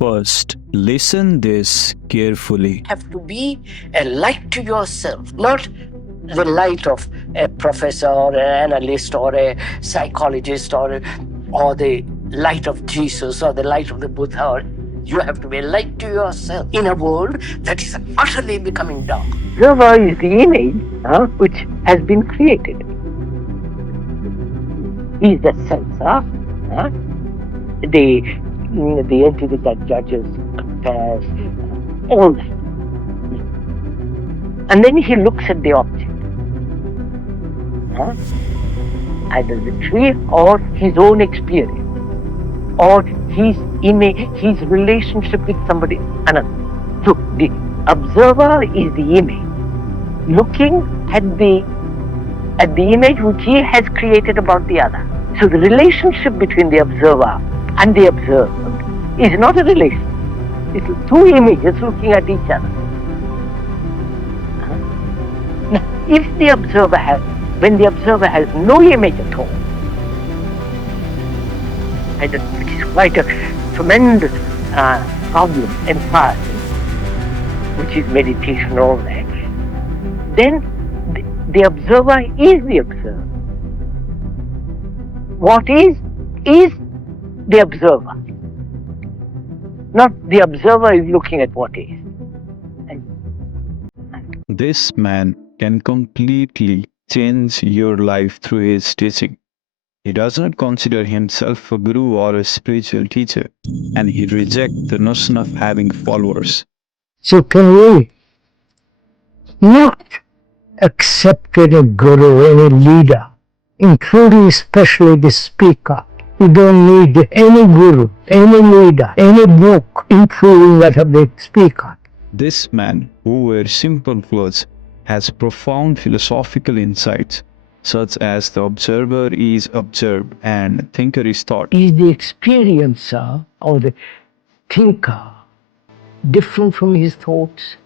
First, listen this carefully. Have to be a light to yourself, not the light of a professor or an analyst or a psychologist or the light of Jesus or the light of the Buddha. You have to be a light to yourself in a world that is utterly becoming dark. Observer is the image which has been created. He is the sensor, the entity that judges, compares, all that. And then he looks at the object, either the tree or his own experience, or his image, his relationship with somebody another. So the observer is the image, looking at the image which he has created about the other. So the relationship between the observer and the observed is not a relation. It's two images looking at each other. Now, if the observer when the observer has no image at all, which is quite a tremendous problem in part, which is meditation, all that, then the observer is the observer. What is the observer. Not the observer is looking at what is. This man can completely change your life through his teaching. He does not consider himself a guru or a spiritual teacher, and he rejects the notion of having followers. So can we not accept any guru, any leader, including especially the speaker? You don't need any guru, any leader, any book, including that of the speaker. This man, who wears simple clothes, has profound philosophical insights, such as the observer is observed and thinker is thought. Is the experiencer or the thinker different from his thoughts?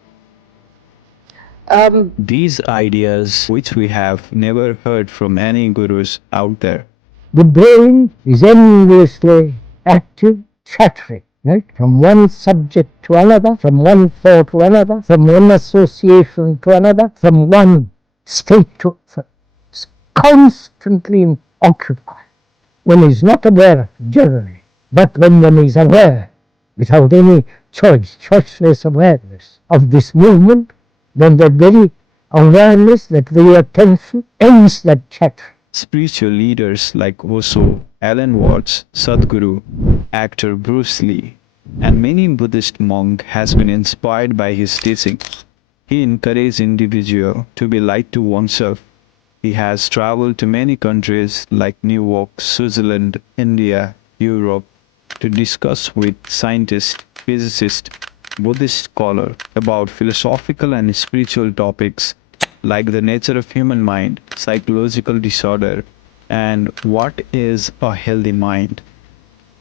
These ideas, which we have never heard from any gurus out there. The brain is endlessly active, chattering, right? From one subject to another, from one thought to another, from one association to another, from one state to another. It's constantly occupied. One is not aware generally, but when one is aware, without any choiceless awareness of this movement, then that very awareness, that very attention ends that chatter. Spiritual leaders like Osho, Alan Watts, Sadhguru, actor Bruce Lee, and many Buddhist monk has been inspired by his teaching. He encouraged individual to be light to oneself. He has traveled to many countries like New York, Switzerland, India, Europe to discuss with scientists, physicists, Buddhist scholars about philosophical and spiritual topics like the nature of human mind, psychological disorder, and what is a healthy mind.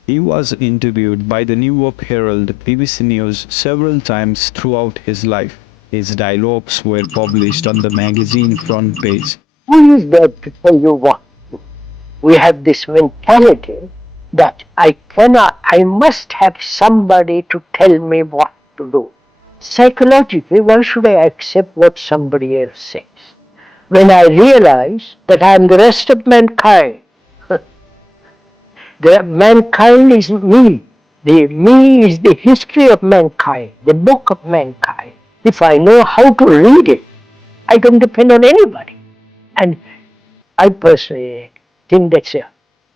He was interviewed by the New York Herald, BBC News several times throughout his life. His dialogues were published on the magazine front page. Who is there to tell you what? We have this mentality that I must have somebody to tell me what to do. Psychologically, why should I accept what somebody else says? When I realize that I am the rest of mankind, mankind is me. The me is the history of mankind, the book of mankind. If I know how to read it, I don't depend on anybody. And I personally think that's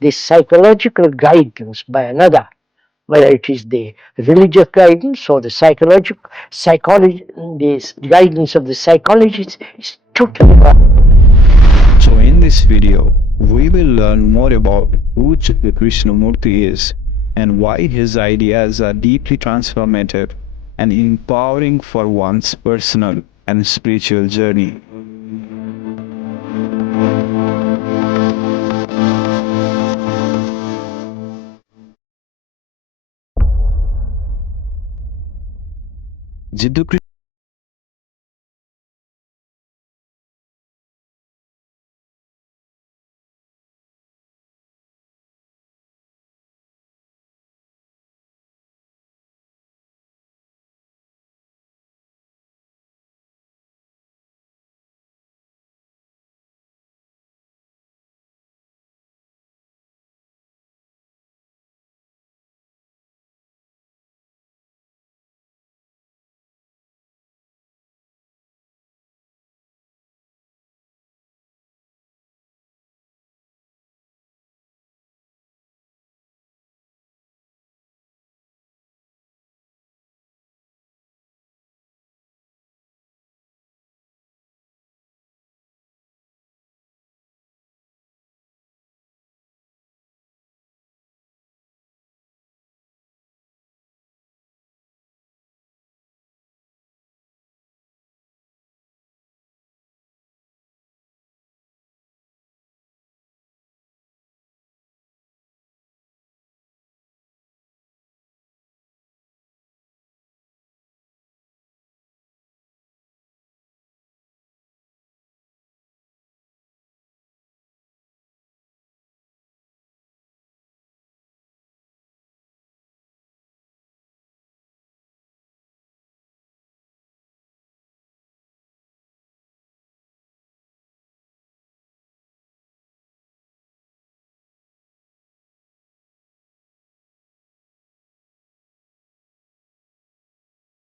the psychological guidance by another, whether it is the religious guidance or the the guidance of the psychologist, is totally wrong. So in this video, we will learn more about who Jiddu Krishnamurti is and why his ideas are deeply transformative and empowering for one's personal and spiritual journey. Jiddu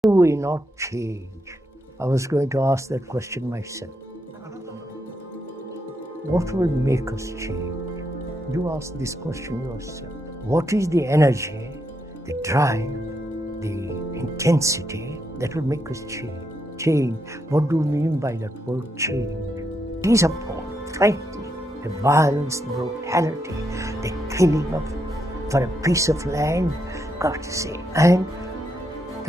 do we not change? I was going to ask that question myself. What will make us change? Do ask this question yourself. What is the energy, the drive, the intensity that will make us change? Change. What do we mean by that word change? These are Bohm, frankly, the violence, the brutality, the killing of for a piece of land, God to say, and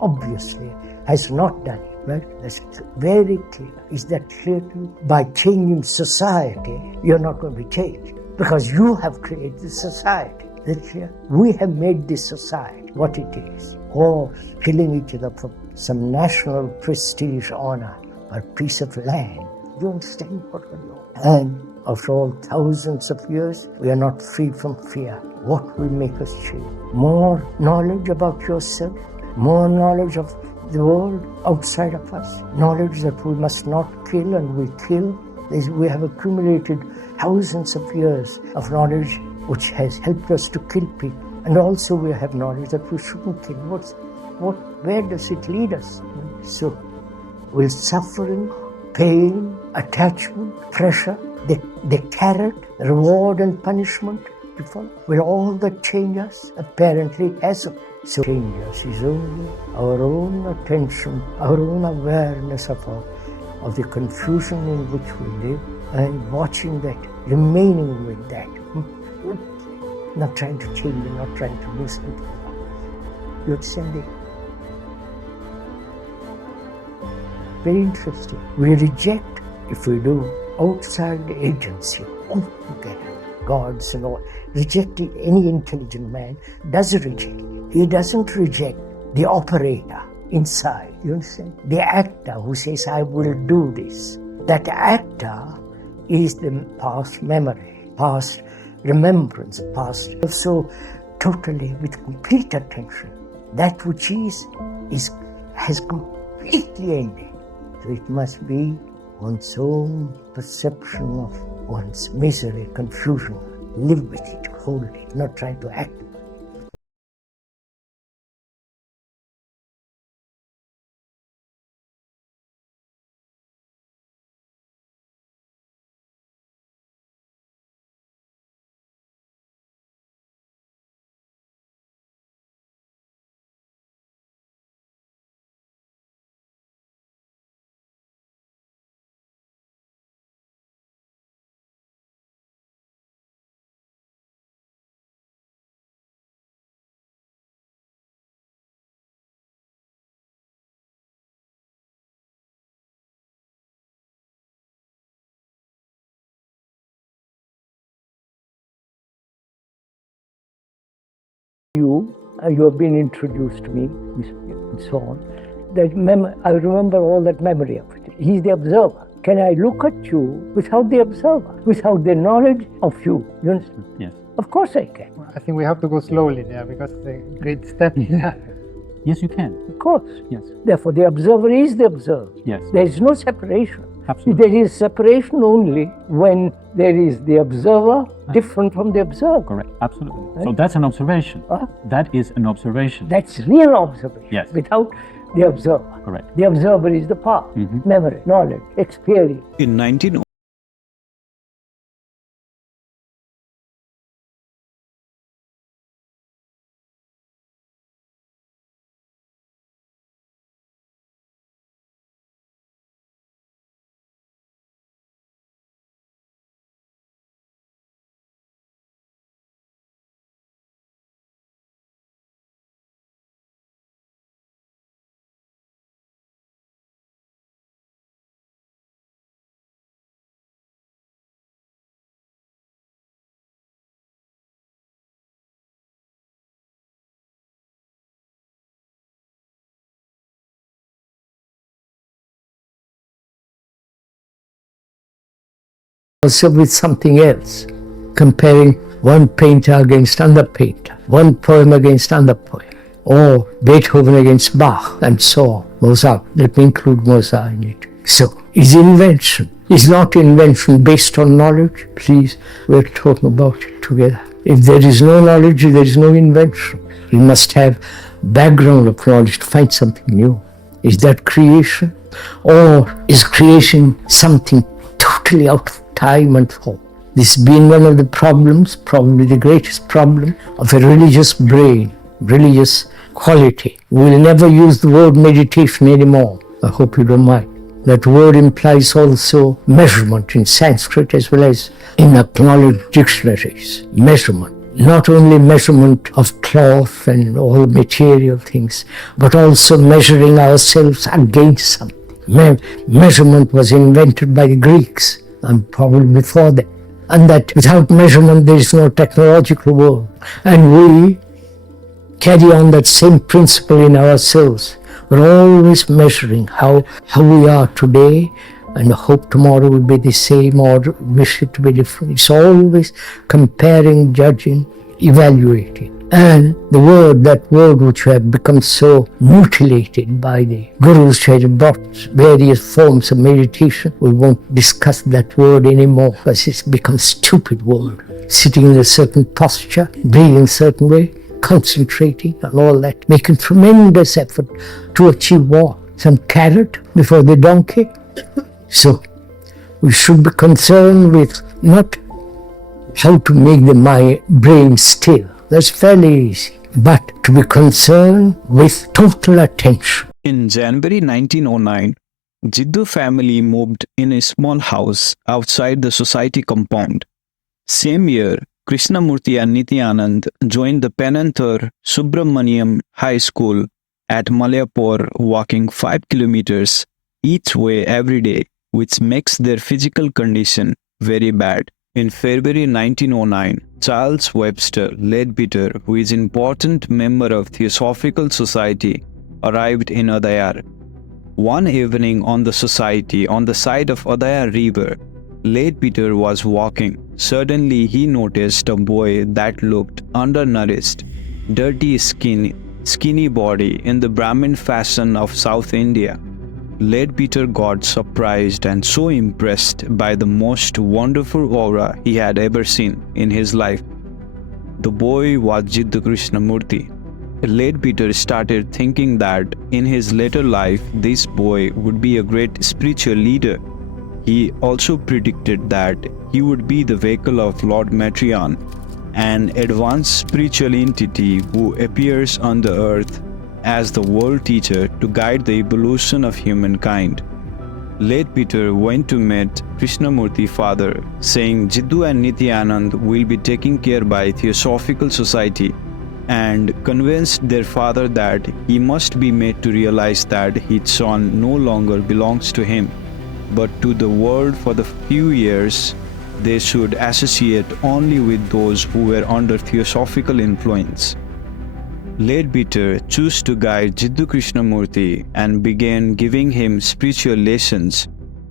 obviously has not done it. Right? That's very clear. Is that clear to you? By changing society, you're not going to be changed because you have created the society. Is that clear? We have made this society what it is. Wars, killing each other for some national prestige, honor, or piece of land. You understand what we're doing? And after all thousands of years, we are not free from fear. What will make us change? More knowledge about yourself, more knowledge of the world outside of us, knowledge that we must not kill and we kill. We have accumulated thousands of years of knowledge which has helped us to kill people. And also we have knowledge that we shouldn't kill. Where does it lead us? So, will suffering, pain, attachment, pressure, the carrot, reward and punishment, will all that change us? Apparently it hasn't. So change us is only our own attention, our own awareness of the confusion in which we live, and watching that, remaining with that. Not trying to change it, not trying to do something. You understand it? Very interesting. We reject, if we do, outside agency altogether. Gods and all. Rejecting any intelligent man does reject. He doesn't reject the operator inside. You understand? The actor who says, I will do this. That actor is the past memory, past remembrance, past. So totally with complete attention. That which has completely ended. So it must be one's own perception of one's misery, confusion. Live with it, hold it, not try to act. You have been introduced to me, and so on. I remember all that memory of it. He's the observer. Can I look at you without the observer, without the knowledge of you? You understand? Yes. Of course I can. I think we have to go slowly there because it's a great step. Yes, you can. Of course. Yes. Therefore, the observer is the observed. Yes. There is no separation. Absolutely. There is separation only when there is the observer different from the observed. Correct. Absolutely. Right? So that's an observation. That is an observation. That's real observation. Yes. Without the observer. Correct. The observer is the past, memory, knowledge, experience. In 19Also with something else, comparing one painter against another painter, one poem against another poem, or Beethoven against Bach, and so on. Mozart, let me include Mozart in it. So, is invention. Is not invention based on knowledge? Please, we're talking about it together. If there is no knowledge, there is no invention. You must have background of knowledge to find something new. Is that creation? Or is creation something totally out of time and form? This being one of the problems, probably the greatest problem of a religious brain, religious quality. We'll never use the word meditation anymore. I hope you don't mind. That word implies also measurement in Sanskrit as well as in acknowledged dictionaries. Measurement. Not only measurement of cloth and all material things, but also measuring ourselves against something. Measurement was invented by the Greeks, and probably before that. And that without measurement there is no technological world. And we carry on that same principle in ourselves. We're always measuring how we are today and hope tomorrow will be the same or wish it to be different. It's always comparing, judging, evaluating. And that word which have become so mutilated by the gurus who have brought various forms of meditation, we won't discuss that word anymore because it's become a stupid word. Sitting in a certain posture, breathing a certain way, concentrating and all that, making tremendous effort to achieve what? Some carrot before the donkey? So, we should be concerned with not how to make the brain still. That's fairly easy. But to be concerned with total attention. In January 1909, Jiddu family moved in a small house outside the society compound. Same year, Krishnamurti and Nityanand joined the Penanthur Subramaniam High School at Malayapur, walking 5 kilometers each way every day, which makes their physical condition very bad. In February 1909, Charles Webster Leadbeater, who is an important member of Theosophical Society, arrived in Adayar. One evening on the society on the side of Adayar River, Leadbeater was walking. Suddenly he noticed a boy that looked undernourished, dirty skinny body in the Brahmin fashion of South India. Leadbeater got surprised and so impressed by the most wonderful aura he had ever seen in his life. The boy was Jiddu Krishnamurti. Leadbeater started thinking that in his later life this boy would be a great spiritual leader. He also predicted that he would be the vehicle of Lord Maitreyan, an advanced spiritual entity who appears on the earth as the world teacher to guide the evolution of humankind. Leadbeater went to meet Krishnamurti father, saying Jiddu and Nityanand will be taken care by Theosophical Society, and convinced their father that he must be made to realize that his son no longer belongs to him, but to the world. For the few years they should associate only with those who were under theosophical influence. Leadbeater chose to guide Jiddu Krishnamurti and began giving him spiritual lessons,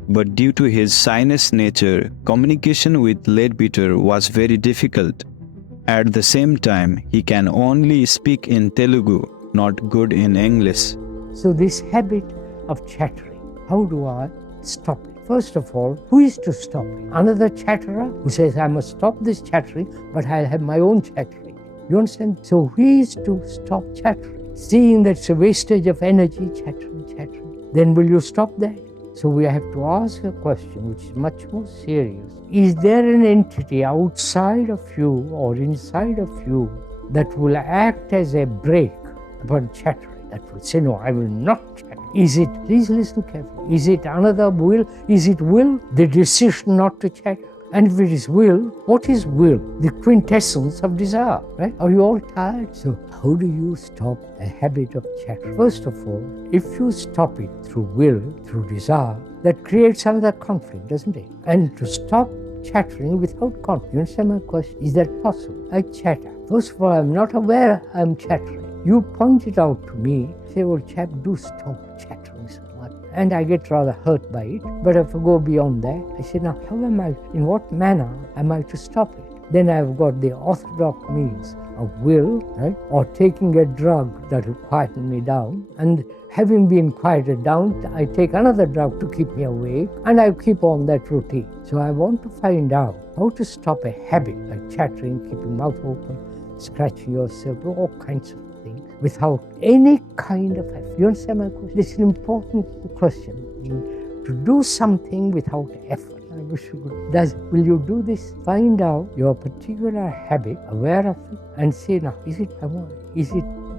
but due to his sinus nature, communication with Leadbeater was very difficult. At the same time, he can only speak in Telugu, not good in English. So this habit of chattering, how do I stop it? First of all, who is to stop it? Another chatterer who says, I must stop this chattering, but I'll have my own chattering. You understand? So who is to stop chattering? Seeing that's a wastage of energy, chattering. Then will you stop that? So we have to ask a question which is much more serious. Is there an entity outside of you or inside of you that will act as a brake upon chattering? That will say, no, I will not chatter. Is it, please listen carefully, is it another will? Is it will, the decision not to chatter? And if it is will, what is will? The quintessence of desire, right? Are you all tired? So how do you stop a habit of chatter? First of all, if you stop it through will, through desire, that creates another conflict, doesn't it? And to stop chattering without conflict, you understand my question? Is that possible? I chatter. First of all, I'm not aware I'm chattering. You point it out to me, say, well, chap, do stop chattering so much. And I get rather hurt by it. But if I go beyond that, I say, now, how am I, in what manner am I to stop it? Then I've got the orthodox means of will, right? Or taking a drug that will quieten me down. And having been quieted down, I take another drug to keep me awake. And I keep on that routine. So I want to find out how to stop a habit like chattering, keeping mouth open, scratching yourself, all kinds of things. without any kind of effort. You understand my question? This is an important question. To do something without effort. I wish you could. Will you do this? Find out your particular habit, aware of it, and say, now,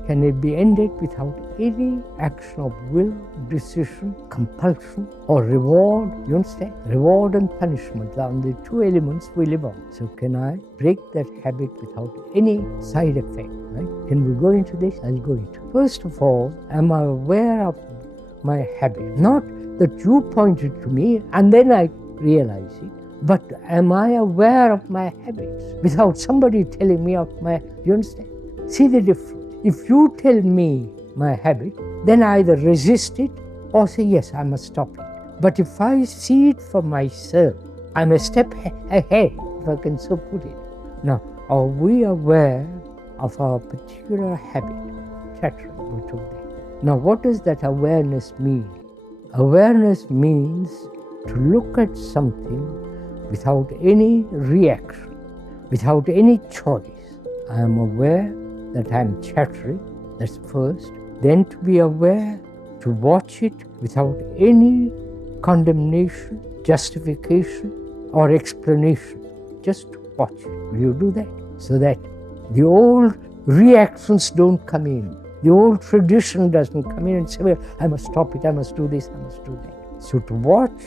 can it be ended without any action of will, decision, compulsion, or reward? You understand? Reward and punishment are the two elements we live on. So can I break that habit without any side effect? Right? Can we go into this? I'll go into it. First of all, am I aware of my habit? Not that you pointed to me and then I realize it, but am I aware of my habits without somebody telling me of my, you understand? See the difference. If you tell me my habit, then I either resist it or say, yes, I must stop it. But if I see it for myself, I'm a step ahead, if I can so put it. Now, are we aware of our particular habit? Chattering, we took that. Now, what does that awareness mean? Awareness means to look at something without any reaction, without any choice. I am aware that I am chattering, that's first. Then to be aware, to watch it without any condemnation, justification, or explanation. Just to watch it. Will you do that? So that the old reactions don't come in. The old tradition doesn't come in and say, well, I must stop it, I must do this, I must do that. So to watch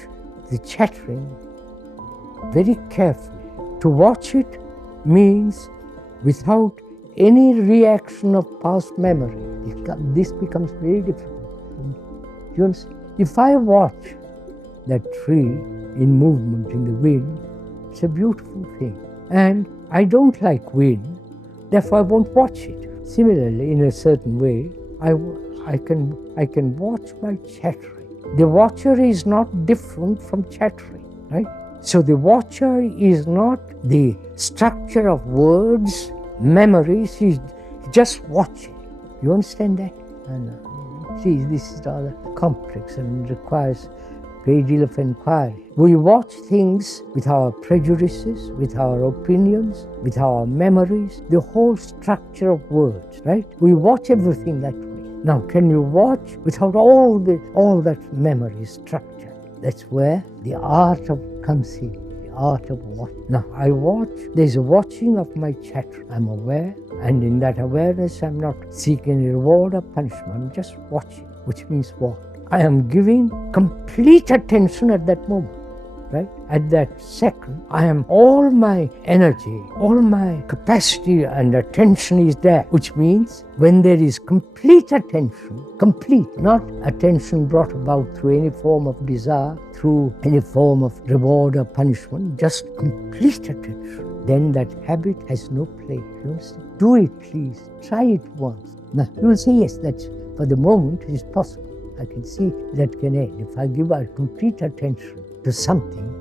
the chattering very carefully. To watch it means without any reaction of past memory. This becomes very difficult. You understand? If I watch that tree in movement in the wind, it's a beautiful thing. And I don't like wind, therefore I won't watch it. Similarly, in a certain way, I can watch my chattering. The watcher is not different from chattering, right? So the watcher is not the structure of words, memories, he's just watching. You understand that? And see, this is rather complex and requires a great deal of inquiry. We watch things with our prejudices, with our opinions, with our memories, the whole structure of words, right? We watch everything that way. Now, can you watch without all that memory structure? That's where the art of comes in, the art of watching. Now, I watch, there's a watching of my chatter. I'm aware, and in that awareness, I'm not seeking a reward or punishment. I'm just watching, which means what? I am giving complete attention at that moment. Right? At that second, all my energy, all my capacity and attention is there, which means when there is complete attention, complete, not attention brought about through any form of desire, through any form of reward or punishment, just complete attention, then that habit has no place. You understand? Do it, please. Try it once. Now, you will say, yes, that's for the moment it is possible. I can see that can end. If I give our complete attention to something,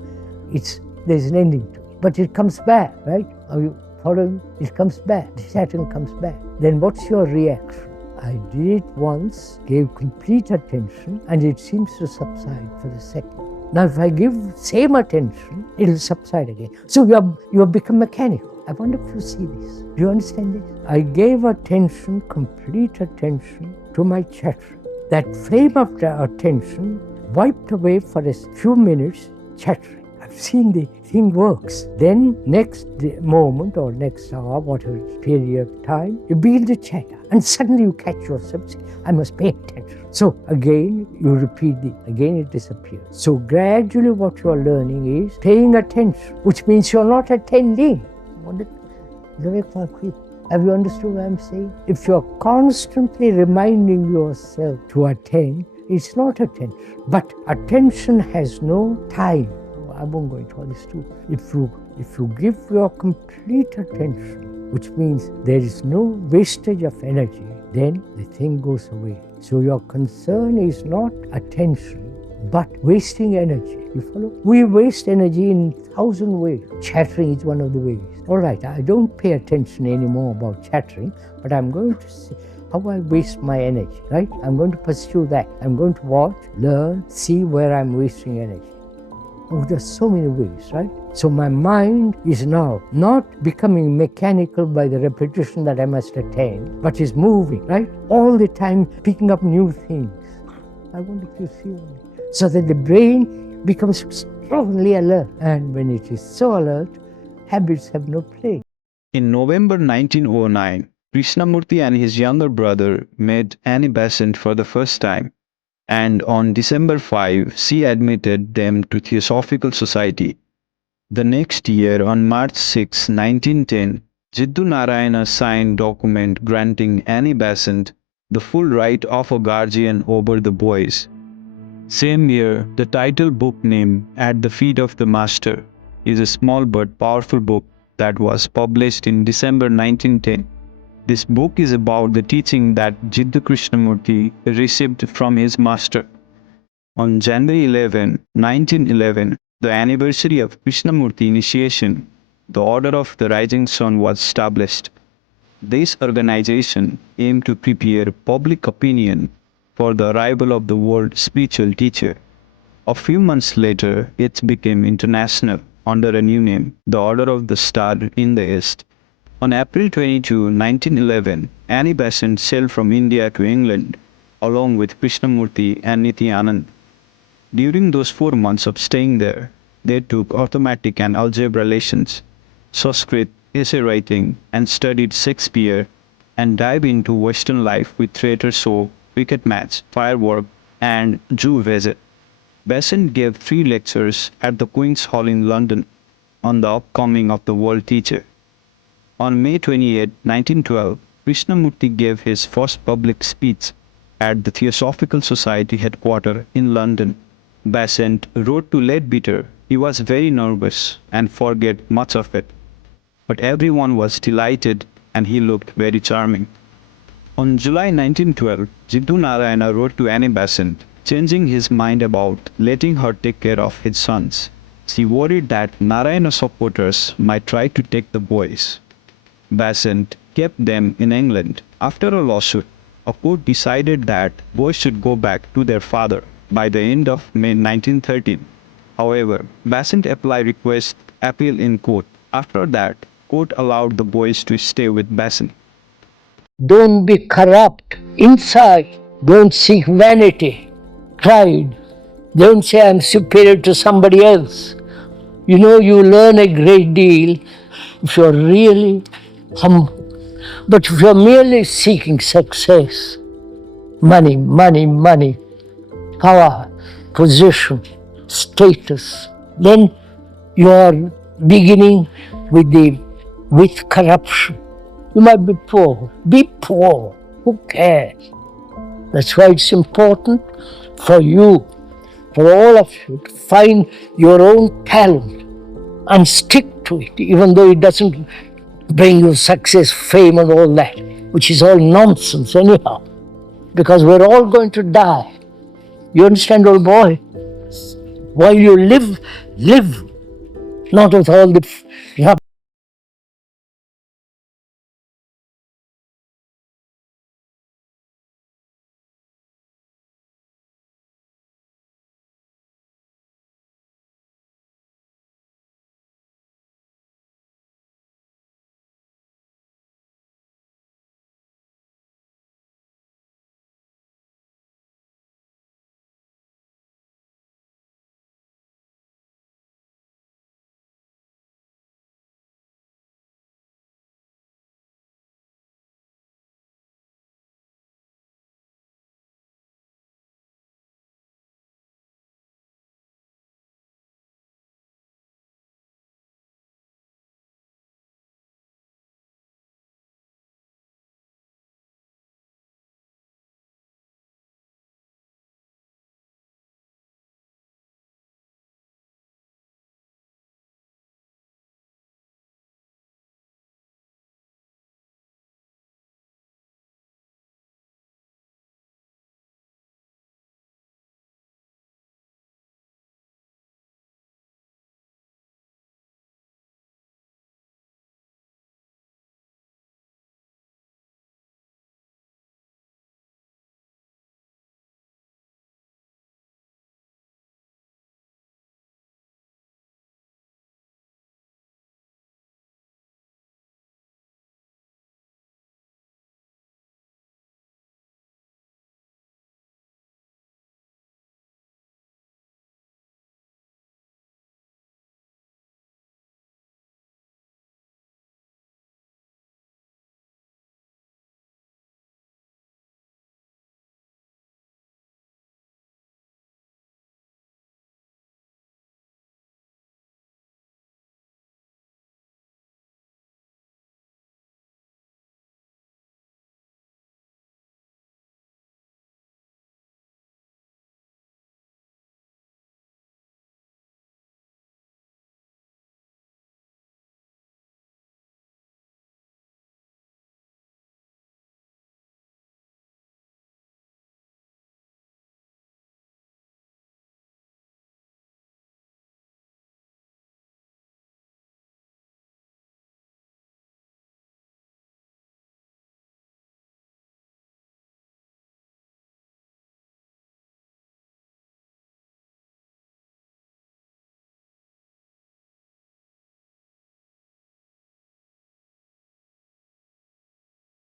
there's an ending to it. But it comes back, right? Are you following? It comes back. The Saturn comes back. Then what's your reaction? I did it once, gave complete attention, and it seems to subside for the second. Now, if I give same attention, it will subside again. So you have become mechanical. I wonder if you see this. Do you understand this? I gave attention, complete attention to my chattering. That frame of the attention wiped away for a few minutes chattering. I've seen the thing works. Then next moment or next hour, whatever period of time, you begin to chatter. And suddenly you catch yourself saying, I must pay attention. So again, you repeat again it disappears. So gradually what you are learning is paying attention, which means you're not attending. Have you understood what I'm saying? If you're constantly reminding yourself to attend, it's not attention. But attention has no time. I won't go into all this too. If you give your complete attention, which means there is no wastage of energy, then the thing goes away. So your concern is not attention, but wasting energy. You follow? We waste energy in 1,000 ways. Chattering is one of the ways. All right, I don't pay attention anymore about chattering, but I'm going to see how I waste my energy, right? I'm going to pursue that. I'm going to watch, learn, see where I'm wasting energy. Oh, there's so many ways, right? So my mind is now not becoming mechanical by the repetition that I must attain, but is moving, right? All the time picking up new things. I wonder if you see me. So that the brain becomes strongly alert. And when it is so alert, habits have no place. In November 1909, Krishnamurti and his younger brother met Annie Besant for the first time, and on December 5, she admitted them to Theosophical Society. The next year, on March 6, 1910, Jiddu Narayana signed document granting Annie Besant the full right of a guardian over the boys. Same year, the title book name At the Feet of the Master is a small but powerful book that was published in December 1910. This book is about the teaching that Jiddu Krishnamurti received from his master. On January 11, 1911, the anniversary of Krishnamurti initiation, the Order of the Rising Sun was established. This organization aimed to prepare public opinion for the arrival of the world spiritual teacher. A few months later, it became international under a new name, the Order of the Star in the East. On April 22, 1911, Annie Besant sailed from India to England, along with Krishnamurti and Nityanand. During those 4 months of staying there, they took arithmetic and algebra lessons, Sanskrit, essay writing, and studied Shakespeare, and dived into Western life with theatre show, cricket match, firework, and Jew visit. Besant gave 3 lectures at the Queen's Hall in London on the upcoming of the world teacher. On May 28, 1912, Krishnamurti gave his first public speech at the Theosophical Society headquarters in London. Besant wrote to Leadbeater he was very nervous and forget much of it, but everyone was delighted and he looked very charming. On July 1912, Jiddu Narayana wrote to Annie Besant, changing his mind about letting her take care of his sons. She worried that Narayana supporters might try to take the boys. Besant kept them in England. After a lawsuit, a court decided that boys should go back to their father by the end of May 1913. However, Besant applied request appeal in court. After that, court allowed the boys to stay with Besant. Don't be corrupt inside. Don't seek vanity, pride. Don't say I'm superior to somebody else. You know, you learn a great deal if you're really humble. But if you're merely seeking success, money, money, money, power, position, status, then you are beginning with corruption. You might be poor. Be poor. Who cares? That's why it's important for you, for all of you, to find your own talent and stick to it, even though it doesn't bring you success, fame, and all that, which is all nonsense anyhow, because we're all going to die. You understand, old boy? While you live, live, not with all the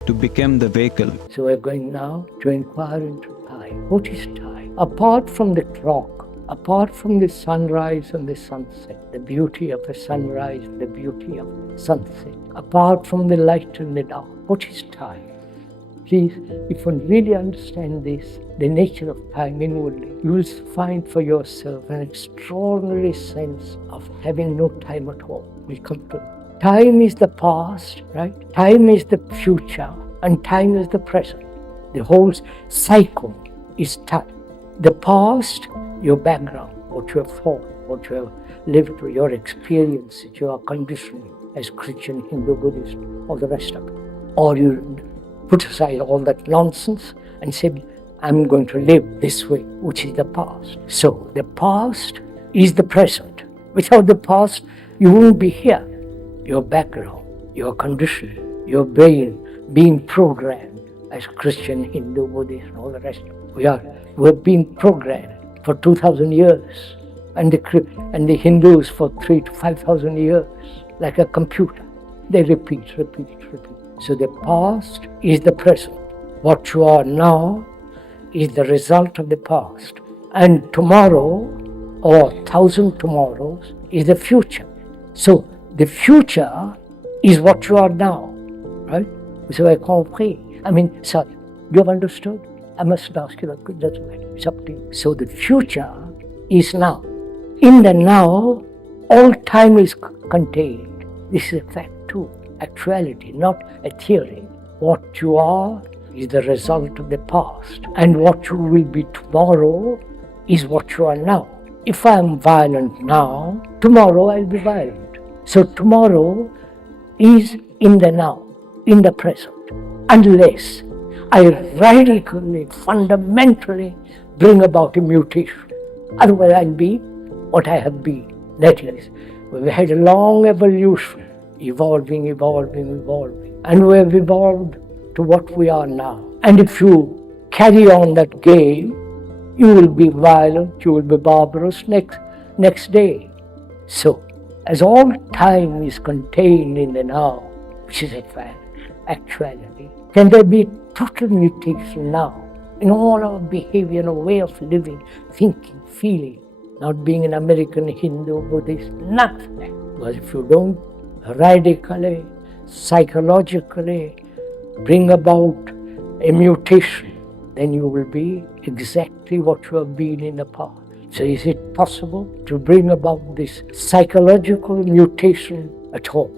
to become the vehicle. So we're going now to inquire into time. What is time? Apart from the clock, apart from the sunrise and the sunset, the beauty of a sunrise, the beauty of sunset, apart from the light and the dark, what is time? Please, if one really understands this, the nature of time inwardly, you will find for yourself an extraordinary sense of having no time at all. We come to time is the past, right? Time is the future, and time is the present. The whole cycle is time. The past, your background, what you have thought, what you have lived through, your experiences, your conditioning as Christian, Hindu, Buddhist, all the rest of it. Or you put aside all that nonsense and say, I'm going to live this way, which is the past. So the past is the present. Without the past, you won't be here. Your background, your condition, your brain being programmed as Christian, Hindu, Buddhist, and all the rest. We've been programmed for 2,000 years, and the Hindus for 3,000 to 5,000 years, like a computer. They repeat. So the past is the present. What you are now is the result of the past. And tomorrow, or 1,000 tomorrows, is the future. So the future is what you are now, right? So I compris. Sorry, you have understood? I must ask you that. That's right. It's up to you. So the future is now. In the now, all time is contained. This is a fact too. Actuality, not a theory. What you are is the result of the past, and what you will be tomorrow is what you are now. If I am violent now, tomorrow I'll be violent. So tomorrow is in the now, in the present, unless I radically, fundamentally bring about a mutation. Otherwise I'll be what I have been. That is, we've had a long evolution, evolving, and we have evolved to what we are now. And if you carry on that game, you will be violent, you will be barbarous next day. So, as all time is contained in the now, which is a fact, actuality, can there be total mutation now in all our behavior and our way of living, thinking, feeling, not being an American Hindu, Buddhist, nothing. Because if you don't radically, psychologically bring about a mutation, then you will be exactly what you have been in the past. So is it possible to bring about this psychological mutation at all?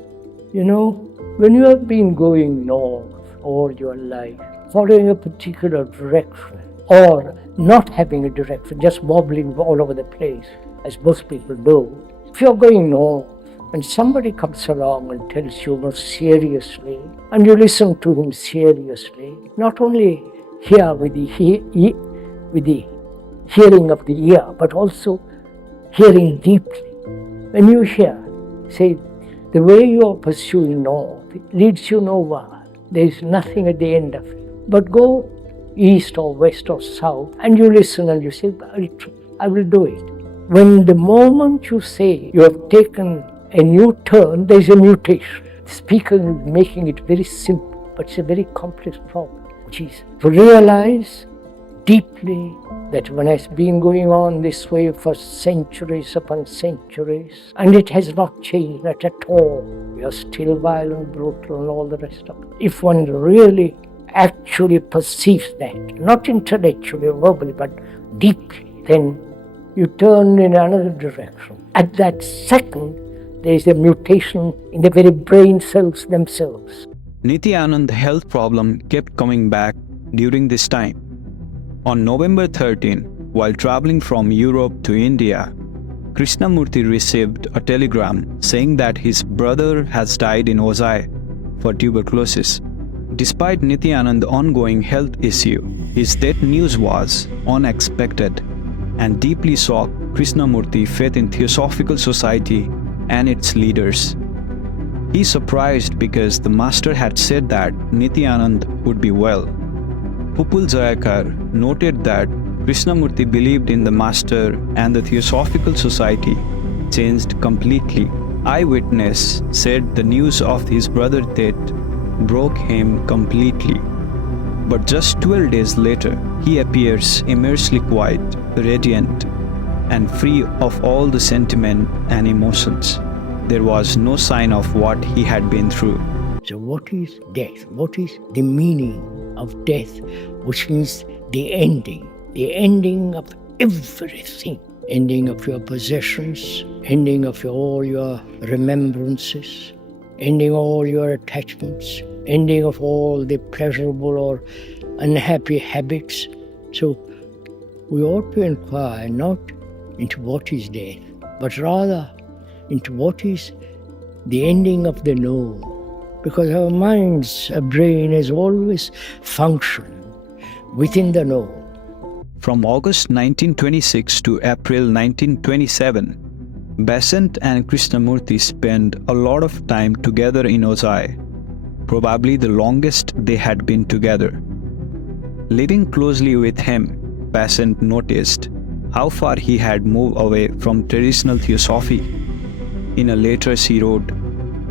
You know, when you have been going north all your life, following a particular direction, or not having a direction, just wobbling all over the place, as most people do, if you're going north, and somebody comes along and tells you more seriously, and you listen to him seriously, not only hear with the hearing of the ear, but also hearing deeply. When you hear, say, the way you are pursuing north, it leads you nowhere. There is nothing at the end of it. But go east or west or south, and you listen and you say, I will do it. When the moment you say you have taken a new turn, there is a mutation. The speaker is making it very simple, but it's a very complex problem, which is to realize deeply that when it's been going on this way for centuries upon centuries, and it has not changed at all. We are still violent, brutal, and all the rest of it. If one really actually perceives that, not intellectually or verbally, but deeply, then you turn in another direction. At that second, there is a mutation in the very brain cells themselves. Nityanand's health problem kept coming back during this time. On November 13, while traveling from Europe to India, Krishnamurti received a telegram saying that his brother has died in Ozai for tuberculosis. Despite Nityanand's ongoing health issue, his death news was unexpected and deeply shocked Krishnamurti's faith in Theosophical Society and its leaders. He surprised because the master had said that Nityanand would be well. Pupul Jayakar noted that Krishnamurti believed in the master and the Theosophical Society changed completely. Eyewitness said the news of his brother's death broke him completely. But just 12 days later, he appears immensely quiet, radiant, and free of all the sentiment and emotions. There was no sign of what he had been through. So what is death? What is the meaning of death? Which means the ending of everything. Ending of your possessions, ending of all your remembrances, ending all your attachments, ending of all the pleasurable or unhappy habits. So we ought to inquire not into what is death, but rather into what is the ending of the known. Because our minds, our brain has always functioned within the known. From August 1926 to April 1927, Besant and Krishnamurti spent a lot of time together in Ojai, probably the longest they had been together. Living closely with him, Besant noticed how far he had moved away from traditional theosophy. In a letter she wrote,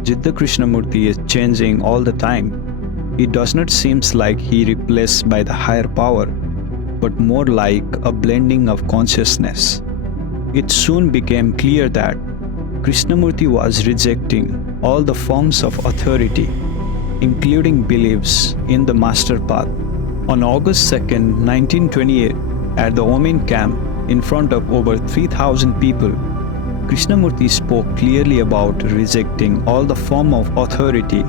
Jiddu Krishnamurti is changing all the time. It does not seem like he replaced by the higher power, but more like a blending of consciousness. It soon became clear that Krishnamurti was rejecting all the forms of authority, including beliefs in the master path. On August 2, 1928, at the Omin camp in front of over 3,000 people, Krishnamurti spoke clearly about rejecting all the form of authority,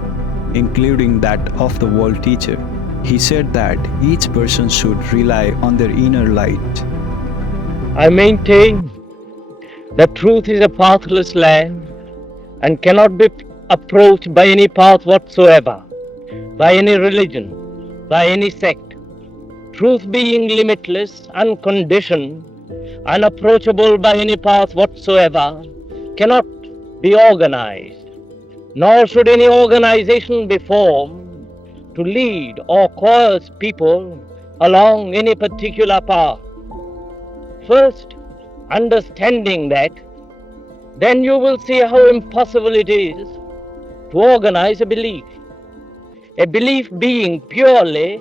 including that of the world teacher. He said that each person should rely on their inner light. I maintain that truth is a pathless land and cannot be approached by any path whatsoever, by any religion, by any sect. Truth being limitless, unconditioned, unapproachable by any path whatsoever, cannot be organized, nor should any organization be formed to lead or coerce people along any particular path. First, understanding that, then you will see how impossible it is to organize a belief being purely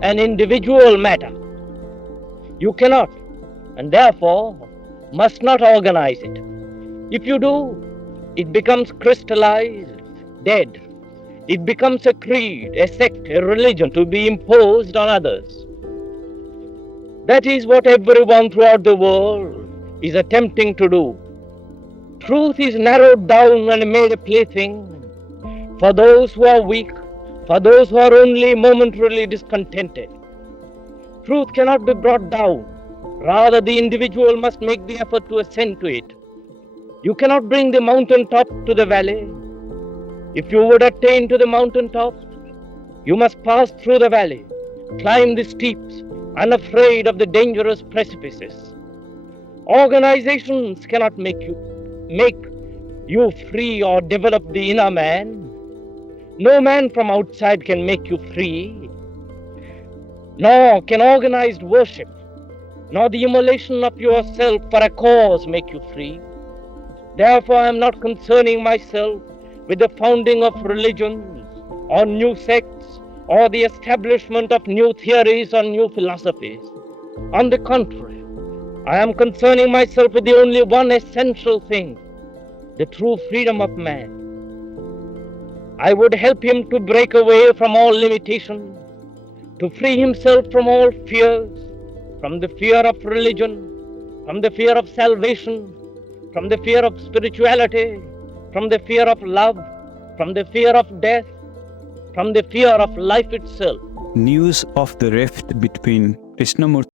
an individual matter. You cannot, and therefore must not organize it. If you do, it becomes crystallized, dead. It becomes a creed, a sect, a religion to be imposed on others. That is what everyone throughout the world is attempting to do. Truth is narrowed down and made a plaything for those who are weak, for those who are only momentarily discontented. Truth cannot be brought down. Rather, the individual must make the effort to ascend to it. You cannot bring the mountain top to the valley. If you would attain to the mountain top, you must pass through the valley, climb the steeps, unafraid of the dangerous precipices. Organizations cannot make you free or develop the inner man. No man from outside can make you free. Nor can organized worship, nor the immolation of yourself for a cause make you free. Therefore, I am not concerning myself with the founding of religions or new sects or the establishment of new theories or new philosophies. On the contrary, I am concerning myself with the only one essential thing, the true freedom of man. I would help him to break away from all limitation, to free himself from all fears, from the fear of religion, from the fear of salvation, from the fear of spirituality, from the fear of love, from the fear of death, from the fear of life itself. News of the rift between Krishnamurti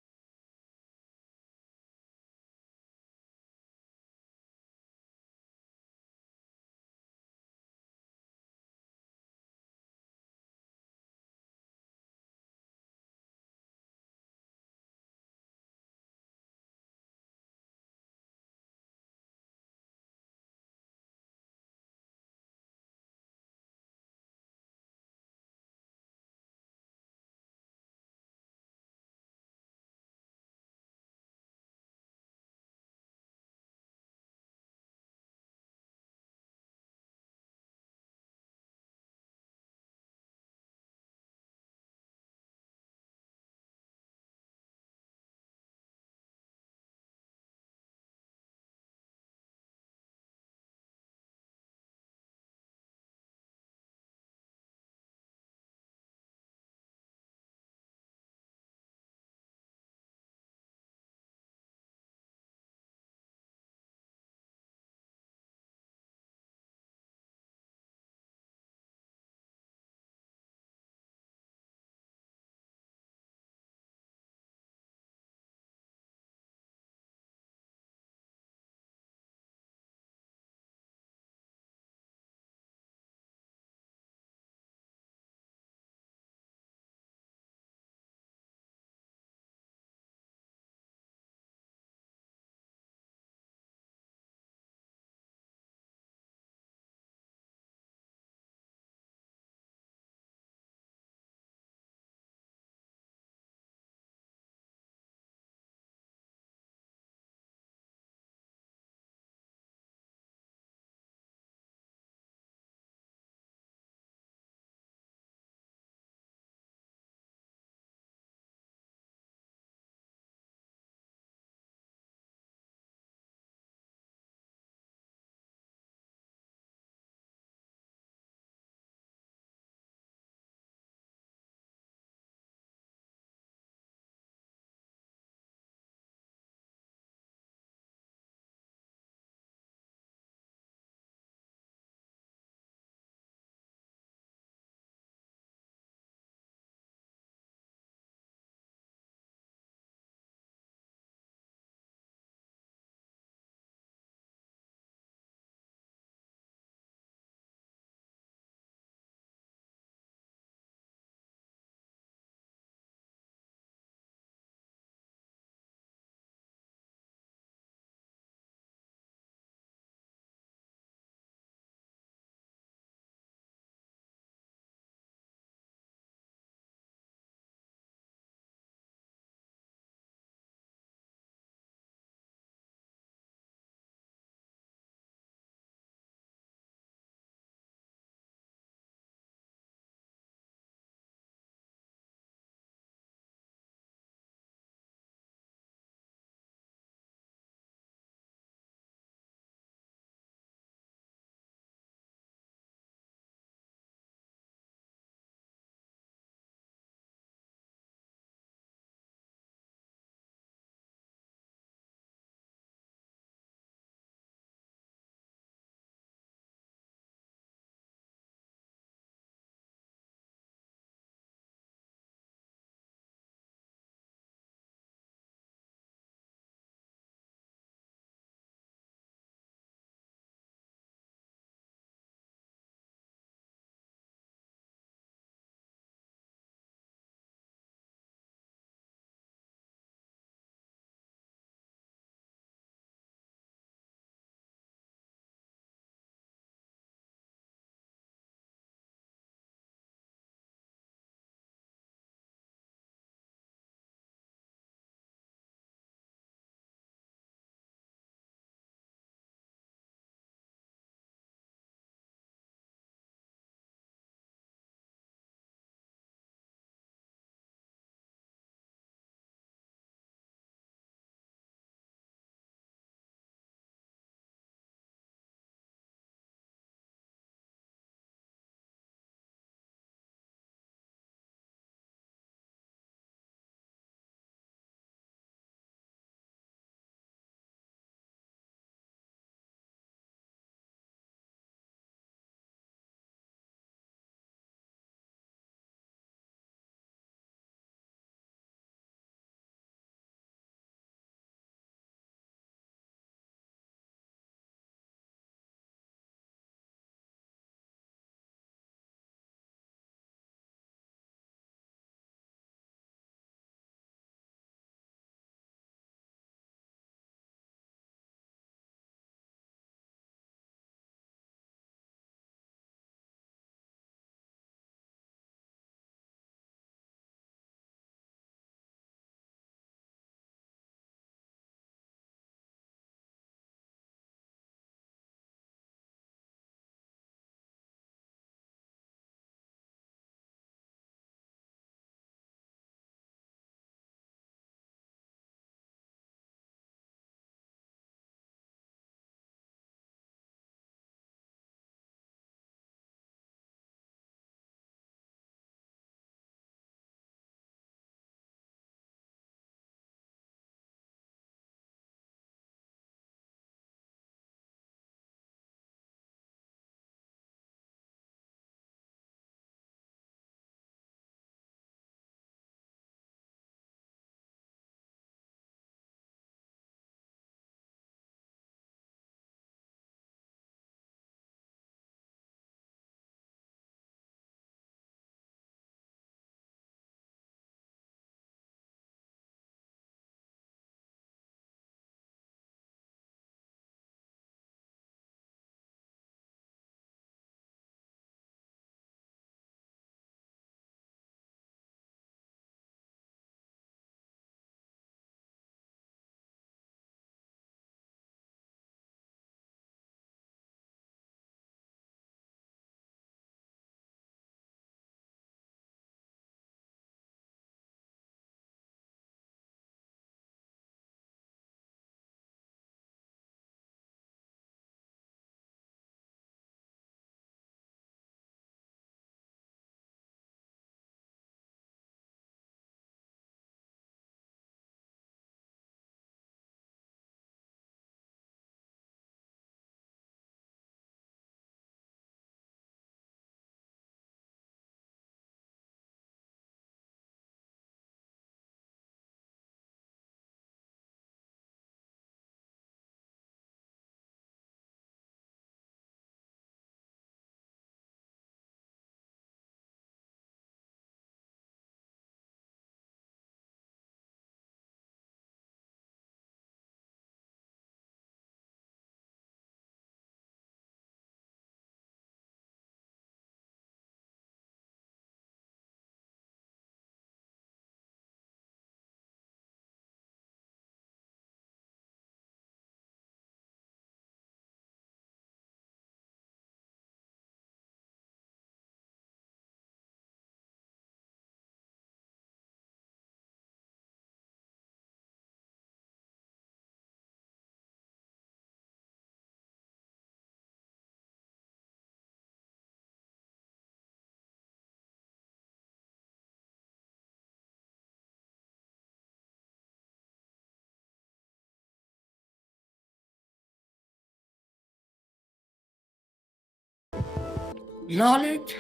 Knowledge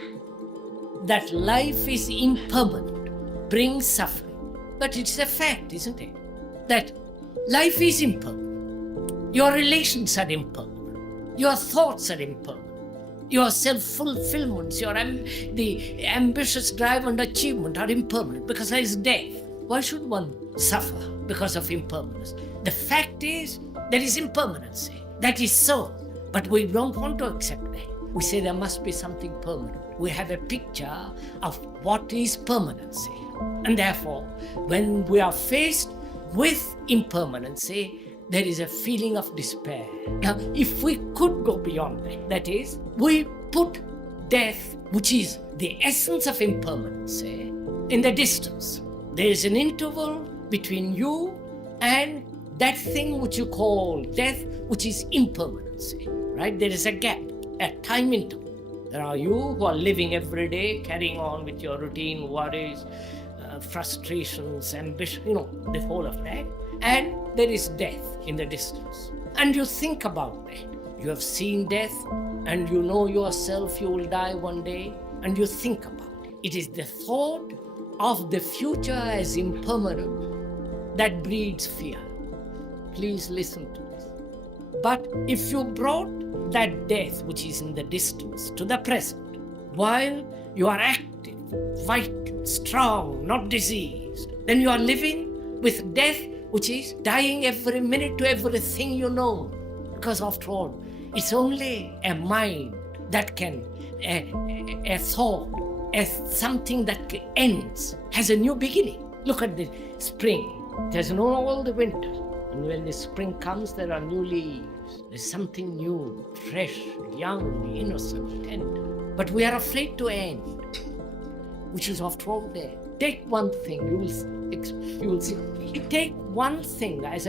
that life is impermanent brings suffering. But it's a fact, isn't it? That life is impermanent. Your relations are impermanent. Your thoughts are impermanent. Your self-fulfillments, the ambitious drive and achievement are impermanent because there is death. Why should one suffer because of impermanence? The fact is, there is impermanency. That is so. But we don't want to accept that. We say there must be something permanent. We have a picture of what is permanency. And therefore, when we are faced with impermanency, there is a feeling of despair. Now, if we could go beyond that, that is, we put death, which is the essence of impermanency, in the distance. There is an interval between you and that thing which you call death, which is impermanency, right? There is a gap, a time interval. There are you who are living every day, carrying on with your routine worries, frustrations, ambition, the whole of that. And there is death in the distance. And you think about that. You have seen death, and you know yourself you will die one day, and you think about it. It is the thought of the future as impermanent that breeds fear. Please listen to this. But if you brought that death which is in the distance to the present, while you are active, vital, strong, not diseased, then you are living with death which is dying every minute to everything you know. Because after all, it's only a mind that can, a thought, something that ends, has a new beginning. Look at the spring. It has known all the winter. And when the spring comes, there are new leaves. There's something new, fresh, young, innocent, tender. But we are afraid to end, which is after all there. Take one thing, you will see. Take one thing as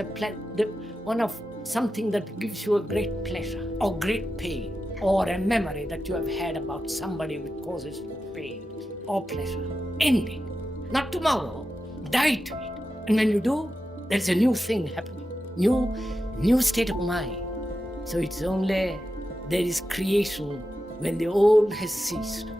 one of something that gives you a great pleasure or great pain, or a memory that you have had about somebody which causes you pain or pleasure. End it. Not tomorrow. Die to it. And when you do, there's a new thing happening. New state of mind. So it's only there is creation when the old has ceased.